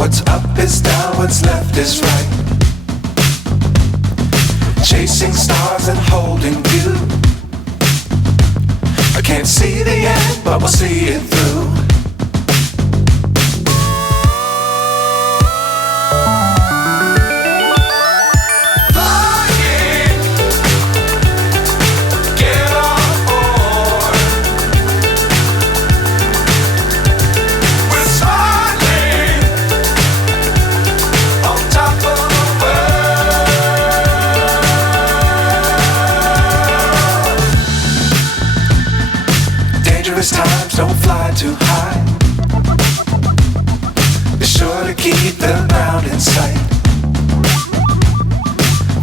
What's up is down, what's left is right. Chasing stars and holding you. I can't see the end, but we'll see it through. Dangerous times, don't fly too high. Be sure to keep the ground in sight.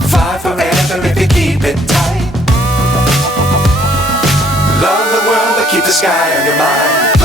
Fly forever if you keep it tight. Love the world, but keep the sky on your mind.